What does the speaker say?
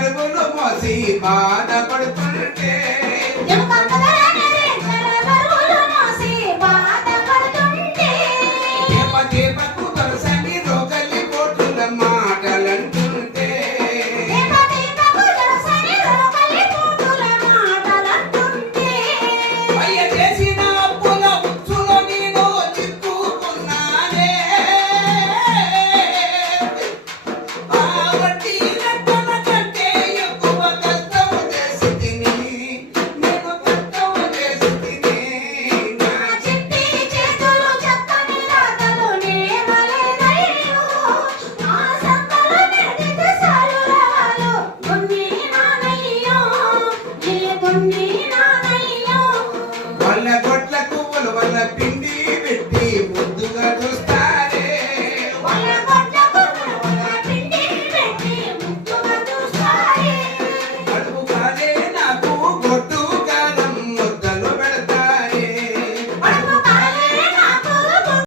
బరువులు మోసి బాధపడుతుంటే చేపకు దొరసని రోగలి పోటుల మాటలంటుంటే అయ్య చేసిన అప్పుల ఉచ్చులో నేను చిక్కుకున్నానే ఆ వడ్డీ లెక్కల కంటే ఎక్కువ కష్టం చేసి తిని నేను కష్టం చేసి తిని నా వాళ్ళ గొడ్ల పువ్వులు వాళ్ళ పిండి పెట్టి ముద్దుగా చూస్తా